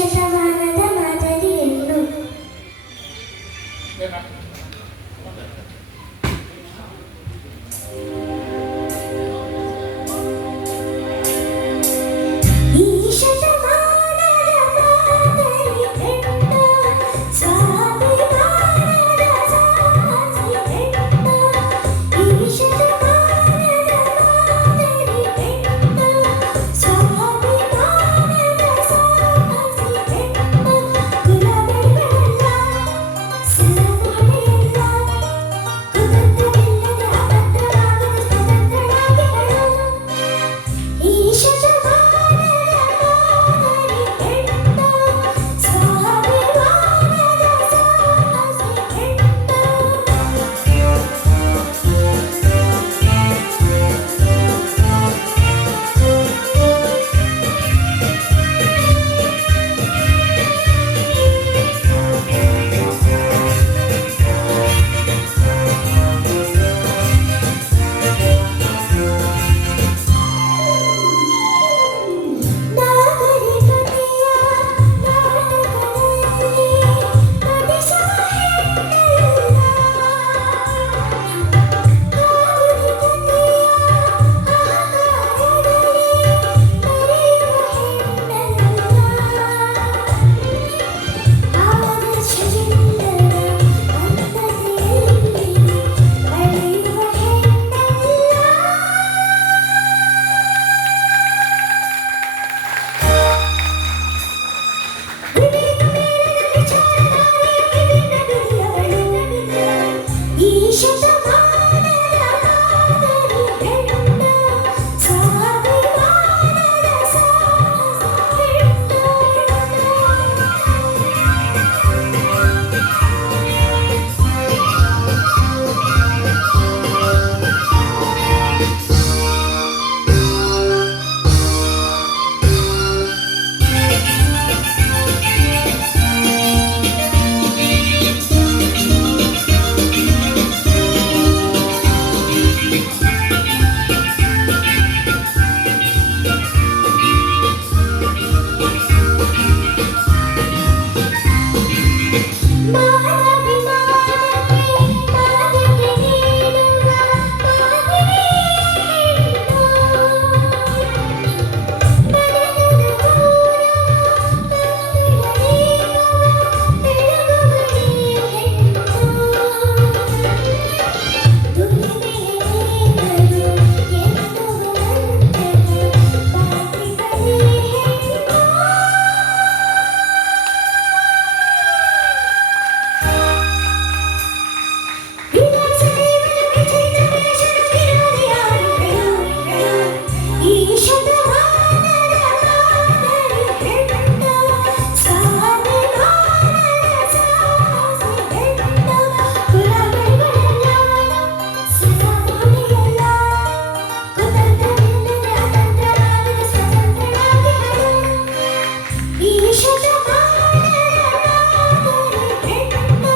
ಶತಮಾನದ ಮಾದರಿಯನ್ನು ಈ ಶತಮಾನದ ಮಾದರಿ ಹೆಣ್ಣು ಸ್ವಾಭಿಮಾನದ ಸಾಹಸಿ ಹೆಣ್ಣು ಈ ಶತಮಾನದ ಮಾದರಿ ಹೆಣ್ಣು ಸ್ವಾಭಿಮಾನದ ಸಾಹಸಿ ಹೆಣ್ಣು ಗುಲಾಬಿಗಳಲ್ಲ ಸಿಲುಬೆಯಲ್ಲ ಕುತಂತ್ರವಿಲ್ಲದ ಅಬದ್ಧವಾಗದ ಸ್ವತಂತ್ರಳಾಗಿಗಳು ಈ ಶತಮಾನದ ಮಾದರಿ ಹೆಣ್ಣು ಸ್ವಾಭಿಮಾನದ ಸಾಹಸಿ ಹೆಣ್ಣು ನಾಗರಿಕತೆಯ ನಾಟಕದಲ್ಲಿ ನಟಿಸುವ ಹೆಣ್ಣಲ್ಲ ಆಧುನಿಕತೆಯ ಆಕಾರದಲ್ಲಿ ಮೆರೆಯುವ ಹೆಣ್ಣಲ್ಲ ಆದರ್ಶವಿಲ್ಲದ ಅಂಧತೆಯಲ್ಲಿ ಅಳೆಯುವ ಹೆಣ್ಣಲ್ಲ ವಿವೇಕ ಮೀರಿದ ವಿಚಾರಧಾರೆಯ ವಿಭಿನ್ನ ನುಡಿಯವಳು ಈ ಶತಮಾನದ ಮಾದರಿ ಹೆಣ್ಣು ಸ್ವಾಭಿಮಾನದ ಸಾಹಸಿ ಹೆಣ್ಣು ಮಾನವಿಮಾನಕ್ಕೆ ಮಾದರಿ ನೀಡುವ ಮಾದರಿ ಹೆಣ್ಣು ಬಡಗದ ದೂರ ಬೆಳಗುವ ಬೆಳಗುವಳಿ ಹೆಣ್ಣು ದುಡಿಮೆಯೇನದು ಎನ್ನುವಂತಹ ಬಾಕಿಗಳೇ ಹೆಣ್ಣು ವಿಲಾಸ ಜೀವನ ವಿಚಿತ್ರ ವೇಷದ ಕಿರುನಗೆಯಾಡಿಗಳು ಈ ಶತಮಾನದ ಮಾದರಿ ಹೆಣ್ಣು ಸ್ವಾಭಿಮಾನದ ಸಾಹಸಿ ಹೆಣ್ಣು ಗುಲಾಬಿಗಳಲ್ಲ ಸಿಲುಬೆಯಲ್ಲ ಕುತಂತ್ರವಿಲ್ಲದ ಅತಂತ್ರವಾಗದ ಸ್ವತಂತ್ರಳಾಗಿಗಳು ಈ ಶತಮಾನದ ಮಾದರಿ ಹೆಣ್ಣು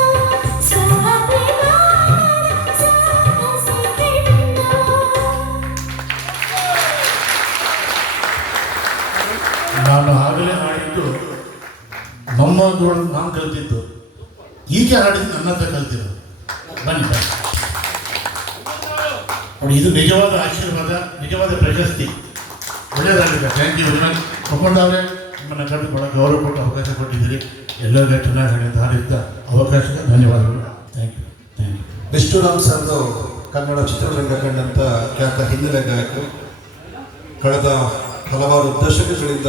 ಸ್ವಾಭಿಮಾನದ ಸಾಹಸಿ ಹೆಣ್ಣು ನಾನು ಆಗಲೇ ಹಾಡಿದ್ದು ಮೊಮ್ಮಗಳನ್ನ ನಾನು ಕಲ್ತಿದ್ದು, ಈಕೆ ಹಾಡಿದ್ದು ನನ್ನ ಹತ್ರ ಕಲ್ತಿರೋದು. ಬನ್ನಿ ಬನ್ನಿ ನೋಡಿ, ಇದು ನಿಜವಾದ ಆಶೀರ್ವಾದ, ನಿಜವಾದ ಪ್ರಶಸ್ತಿ. ಒಳ್ಳೆಯದಾಗಿದೆ. Thank you very much. ಒಪ್ಪಂದವರೇ, ನಿಮ್ಮನ್ನು ಕರೆದು ಭಾಳ ಗೌರವ ಕೊಟ್ಟು ಅವಕಾಶ ಕೊಟ್ಟಿದ್ದೀರಿ. ಎಲ್ಲರಿಗೂ ಚೆನ್ನಾಗಿ ಹಾಡಿದ ಹಾಡಿದ್ದ ಅವಕಾಶಕ್ಕೆ ಧನ್ಯವಾದಗಳು. Thank you thank you. Vishnuram ಸರ್ದು ಕನ್ನಡ ಚಿತ್ರರಂಗ ಕಂಡಂಥ ಖ್ಯಾತ ಹಿನ್ನೆಲೆ ಗಾಯಕರು. ಕಳೆದ ಹಲವಾರು ದಶಕಗಳಿಂದ